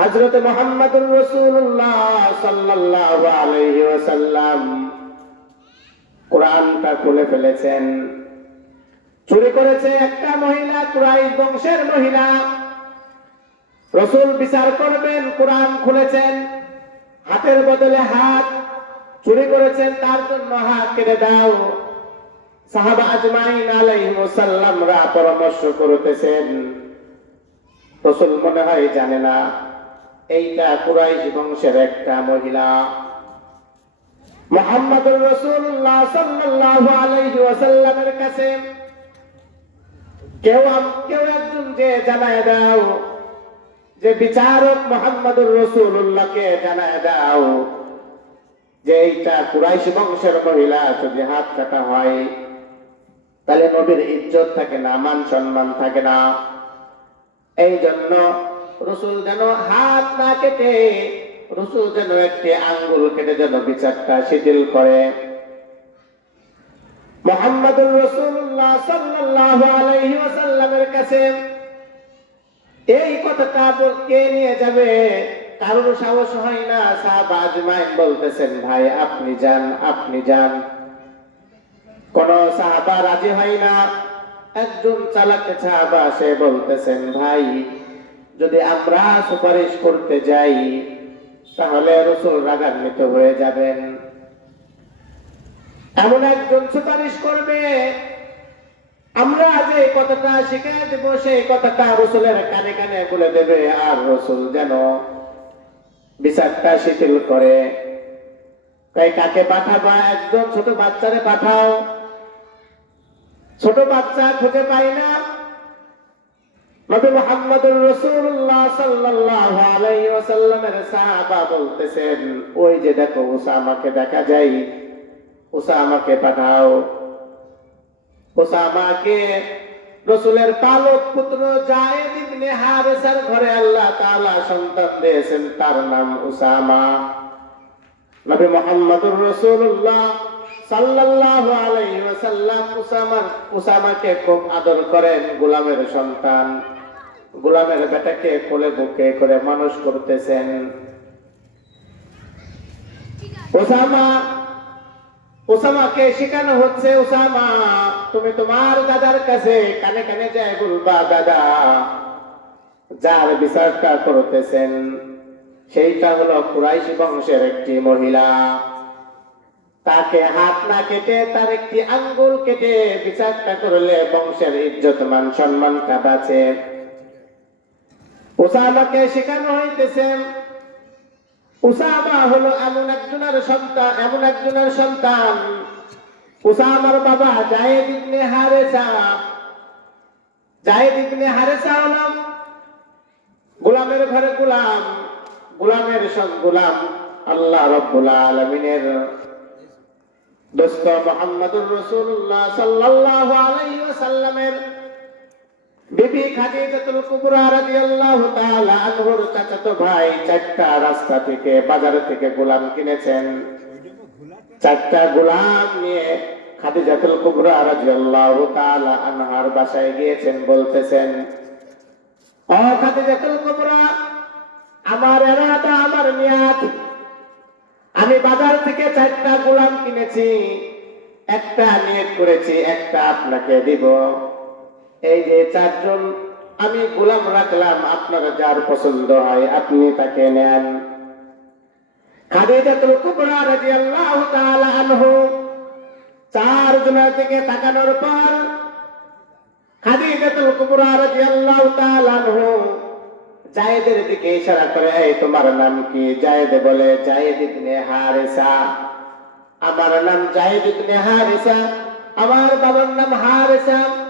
হজরত মোহাম্মদুর রসুল্লাহ সাল্লাল্লাহু আলাইহি ওয়াসাল্লাম কোরআনটা খুলে ফেলেছেন। চুরি করেছে একটা মহিলা, কুরাইশ বংশের মহিলা। রসুল বিচার করবেন, কোরআন খুলেছেন, হাতের বদলে হাত। চুরি করেছেন, তার জন্য হাত কেটে দাও। সাহাবা আজমাইন আলাইহিমুসাল্লামরা পরামর্শ করতেছেন। রসুল মনে হয় জানে না। এইটা কুরাইশ বংশের একটা মহিলা। মোহাম্মদুর রসুল্লাহ সাল্লাল্লাহু আলাইহি ওয়াসাল্লামের কাছে কেউ কেউ একজন যে জানায় দাও, যে বিচারক মোহাম্মদুর রসুল্লাহকে জানায় দাও, যে এইটা কুরাইশ বংশের মহিলা যদি হাত কাটা হয়, তাহলে নবীর ইজ্জত থাকে না মান সম্মান থাকে না। এই জন্য রসুল যেন হাত না কেটে, রসুল যেন একটি আঙ্গুল কেটে যেন বিচারটা শিথিল করে। মোহাম্মদুর রসুল্লাহ সাল্লাল্লাহু আলাইহি ওয়াসাল্লামের কাছে এই কথাটা কে নিয়ে যাবে, কারোর সাহস হয় না, সাহাবা আজমাইন বলতেছেন, ভাই, আপনি যান আপনি যান। কোন সাহাবা রাজি হয় না, একজন চালাক সাহাবা সে বলতেছেন, ভাই যদি আমরা সুপারিশ করতে যাই, তাহলে রসুল রাগান্বিত হয়ে যাবেন। এমন একজন সুপারিশ করবে, আমরা যে কথাটা শিখাই দেব, সেই কথাটা রসুলের কানে কানে বলে দেবে, আর রসুল যেন বিচারটা শিথিল করে। তাই কাকে পাঠাবা? একজন ছোট বাচ্চারে পাঠাও। ছোট বাচ্চা খুঁজে পাই না নবী মুহাম্মদুর ওই যে দেখো দেখা যায় পাঠাও। ঘরে আল্লাহ সন্তান দিয়েছেন, তার নাম উসামা। নবী মুহাম্মদুর রাসূলুল্লাহ সাল্লাল্লাহু আলাইহি ওয়াসাল্লাম উসামার, উসামাকে খুব আদর করেন, গোলামের সন্তান। গোলামের বেটাকে কোলে বুকে করে মানুষ করতেছেন। ওসামা, ওসামাকে শেখানো হচ্ছে, ওসামা, তুমি তোমার দাদার কাছে কানে কানে যায় বলবা, দাদা, যার বিচারটা করতেছেন, সেইটা হলো কুরাইশি বংশের একটি মহিলা। তাকে হাত না কেটে তার একটি আঙ্গুল কেটে বিচারটা করলে বংশের ইজ্জত মান সম্মানটা বাঁচে। ওসামাকে শেখানো হইতেছে উসামা হলো এমন একজনের সন্তান, এমন একজনের সন্তান। উসামার বাবা জায়েদ ইবনে হারেসা। জায়েদ ইবনে হারেসা হলো গোলামের ঘরে গোলাম, গোলামের সব গোলাম আল্লাহ রব্বুল আলমিনের দোস্ত মোহাম্মদুর রসুল্লাহ সাল্লাল্লাহু আলাইহি ওয়াসাল্লামের বিবি খাদিজাতুল কুবরা রাদিয়াল্লাহু তাআলা আনহুর চাচাতো ভাই চারটা রাস্তা থেকে, বাজার থেকে গোলাম কিনেছেন। চারটা গোলাম নিয়ে কুবরা রাদিয়াল্লাহু তাআলা আনহার বাসায় গিয়েছেন, বলতেছেন, ও কুবরা, আমার এরাদা আমার নিয়াত, আমি বাজার থেকে চারটা গোলাম কিনেছি, একটা নিয়ত করেছি, একটা আপনাকে দিব। এই যে চারজন, আমি গোলাম রাখলাম, আপনারা যার পছন্দ হয় আপনি তাকে নেন। খাদিজাতুল কুবরা রাদিয়াল্লাহু তাআলা আনহু চার জনের দিকে তাকানোর পর খাদিজাতুল কুবরা রাদিয়াল্লাহু তাআলা আনহু জায়েদের দিকে ইশারা করে, এই, তোমার নাম কি? জায়েদ বলে, জায়েদ ইবনে হারিসা। আমার নাম জায়েদ ইবনে হারিসা। আমার বাবার নাম হারিসা।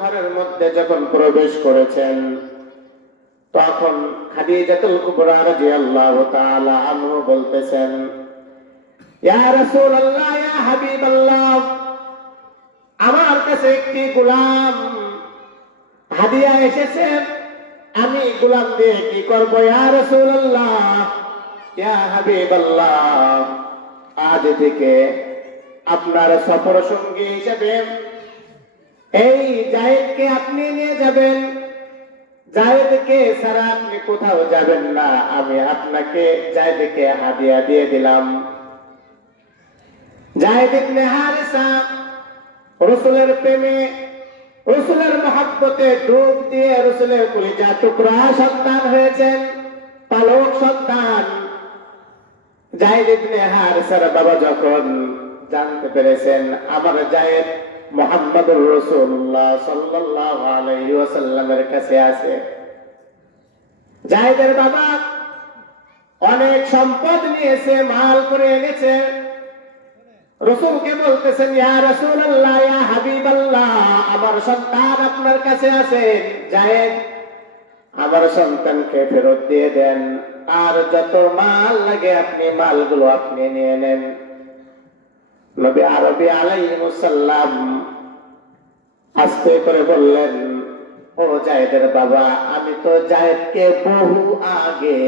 ঘরের মধ্যে যখন প্রবেশ করেছেন, তখন খাদিজাতুল কুবরা রাদিয়াল্লাহু তাআলা আনহু বলতেছেন, ইয়া আমার কাছে একটি গোলাম হাদিয়া এসেছে, আমি গোলাম দিয়ে কি করব? ইয়া রাসূলুল্লাহ, ইয়া হাবিবাল্লাহ, আজ থেকে আপনার সফর সঙ্গী হিসেবে এই জায়েদকে আপনি নিয়ে যাবেন। জায়েদকে ছাড়া আপনি কোথাও যাবেন না। আমি আপনাকে জায়েদকে হাদিয়া দিয়ে দিলাম। জায়েদ ইবনে হারিসা রসুলের প্রেমে, রসুলের মহাব্বতে ডুব দিয়ে রসুলের কলিজা টুকরা সন্তান হয়েছেন, পালক সন্তান। জাহিদ ইবনে হারিসার বাবা যখন জানতে পেরেছেন আমার জায়েদ মোহাম্মদুর রসুল্লাহ সাল্লাল্লাহু আলাইহি ওয়াসাল্লামের কাছে আছে। জাহিদের বাবা অনেক সম্পদ নিয়েছে, মাল করে এনেছে। রসুলকে বলতেছেন, ইয়া রাসূলুল্লাহ, ইয়া হাবিবাল্লাহ, আমার সন্তান আপনার কাছে আছে। জায়েদ, আমার সন্তানকে ফেরত দিয়ে দেন। আর যত মাল লাগে আপনি, মালগুলো আপনি নিয়ে নেন। নবী আরবি আলাইহিমুসাল্লাম আস্তে করে বললেন, ও জায়েদের বাবা, আমি তো জায়েদকে বহু আগে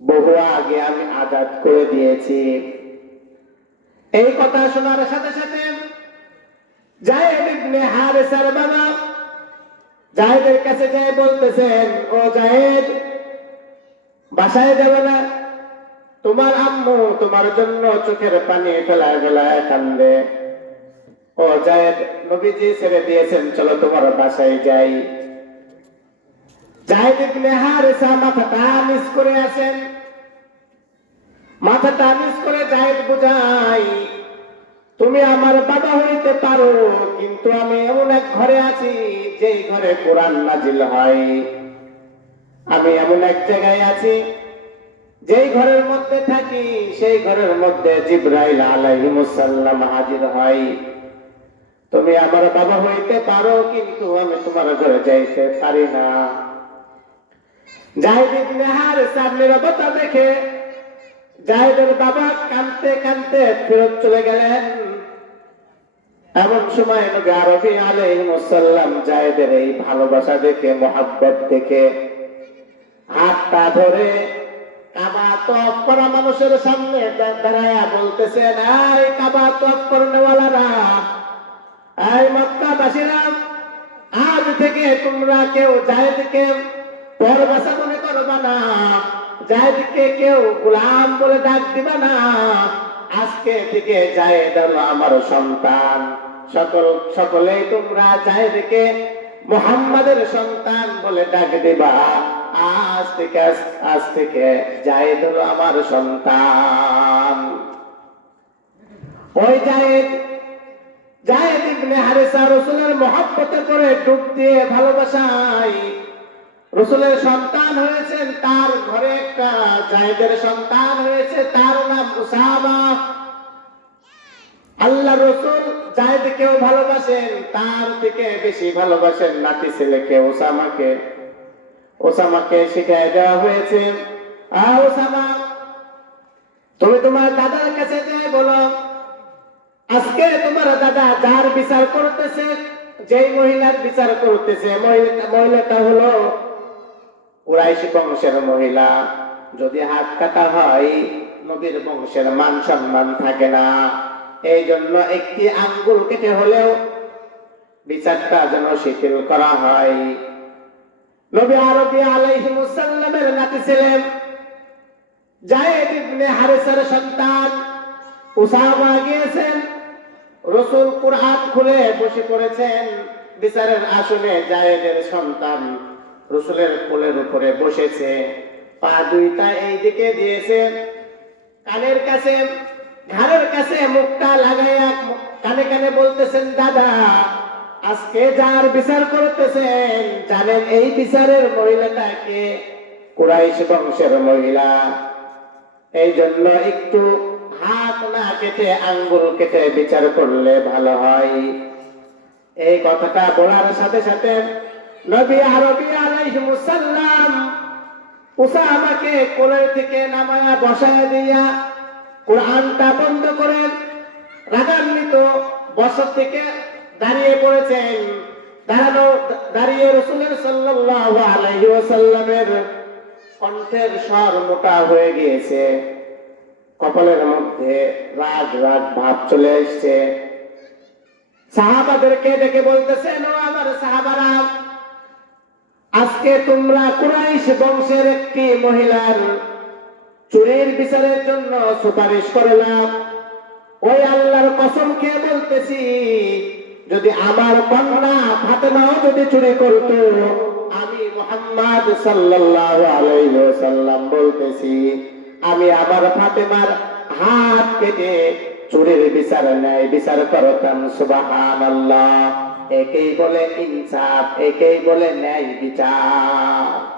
বহু আগে আমি আজাদ করে দিয়েছি। এই কথা শোনার সাথে সাথে জায়েদ ইবনে হারিসার বাবা জায়েদের কাছে যায় বলতেছেন, ও জায়েদ বাসায় যাবে না? তোমার আম্মু তোমার জন্য চোখের পানি ফেলায় ফেলায় কান্দে। ও জায়েদ, নবীজি ছেড়ে দিয়েছেন, চলো তোমার বাসায় যাই। জায়েদ ইবনে হারিসা মাথাটা নিচ করে আছেন মাথাটা নিচ করে জায়েদ বুঝাই তুমি আমার বাবা হইতে পারো, কিন্তু আমি এমন এক ঘরে আছি, যেই ঘরে কোরআন নাজিল হয়। আমি এমন এক জায়গায় আছি যেই ঘরের মধ্যে থাকি, সেই ঘরের মধ্যে জিব্রাইল আলাইহিমুসাল্লাম হাজির হয়। তুমি আমার বাবা হইতে পারো, কিন্তু আমি তোমার ঘরে যাইতে পারি না। জাহিদ ইবনে হারিসা নিরবতা দেখে জাহেদের বাবা কানতে কানতে ফেরত চলে গেলেন। এমন সময় নবী আরবি আলাইহিমুসাল্লাম জাহেদের এই ভালোবাসা দেখে, মোহাব্বত দেখে হাতটা ধরে মানুষের সামনে দাঁড়ায়া বলতেছেন এই কাবা আজ থেকে তোমরা কেউ মনে করবা না কেউ গোলাম বলে ডাক দিবা না, আজকে থেকে জাহেদ আমার সন্তান। সকল সকলেই তোমরা জাহেদকে মোহাম্মদের সন্তান বলে ডাক দিবা। আজ থেকে আজ- থেকে জাহেদ হলো আমার সন্তান। ওই জাহেদ জায়েদ ইবনে হারিসা রসুলের মহব্বতে করে ডুব দিয়ে রসুলের সন্তান হয়েছেন, তার ঘরে একটা জায়েদের সন্তান হয়েছে, তার নাম উসামা। আল্লাহ রসুল জায়েদকেও ভালোবাসেন, তার থেকে বেশি ভালোবাসেন নাতি ছেলেকে ওসামাকে ওসামাকে শিখাই দেওয়া হয়েছে। আর ওসামা, তুমি তোমার দাদার কাছে যাই বলো, আজকে তোমার দাদা যার বিচার করতেছে, যেই মহিলার বিচার করতেছে মহিলা- মহিলাটা হলো কুরাইশ বংশের মহিলা। যদি হাত কাটা হয়, নবীর বংশের মান সম্মান থাকে না। এই জন্য একটি আঙ্গুল কেটে হলেও বিচারটা যেন শিথিল করা হয়। নবী আরবি আলাইহিমুসাল্লামের নাতি ছিলেন জায়েদ ইবনে হারিসার সন্তান। উসামা গিয়েছেন, রসুল কুরআন খুলে বসে পড়েছেন বিচারের আসনে জায়েদের সন্তান রসুলের কোলের উপরে বসেছে। পা দুইটা এই দিকে দিয়েছে, কানের কাছে, ঘাড়ের কাছে মুখটা লাগাইয়া কানে কানে বলতেছেন, দাদা আজকে যার বিচার করতেছেন, জানেন এই বিচারের মহিলাটাকে কুরাইশ বংশের মহিলা। এই জন্য একটু হাত না কেটে, আঙ্গুল কেটে বিচার করলে ভালো হয়। এই কথাটা বলার সাথে সাথে নবী আরবি আলাইহিমুসাল্লাম উসামাকে কোলের থেকে নামায়া বসায় দিয়া কোরআনটা বন্ধ করে রাগান্বিত বছর থেকে দাঁড়িয়ে পড়েছেন। দাঁড়ানো, দাঁড়িয়ে রসুলের সাল্লাল্লাহু আলাইহি ওয়াসাল্লামের কণ্ঠের স্বর মোটা হয়ে গিয়েছে। কপালের মধ্যে রাগ রাগ ভাব চলে এসছে। সাহাবাদেরকে ডেকে বলতেছেন, ও আমার সাহাবারা, আজকে তোমরা কুরাইশ বংশের একটি মহিলার চুরির বিচারের জন্য সুপারিশ করলাম ওই আল্লাহর কসম খেয়ে বলতেছি যদি আমার কন্যা ফাতেমাও যদি চুরি করত, আমি মোহাম্মদ সাল্লাল্লাহু আলাইহি ওয়াসাল্লাম বলতেছি, আমি আমার ফাতেমার হাত কেটে চুরির বিচার নেয় বিচার করতাম, সুবহানাল্লাহ। একেই বলে ইনসাফ, একেই বলে ন্যায় বিচার।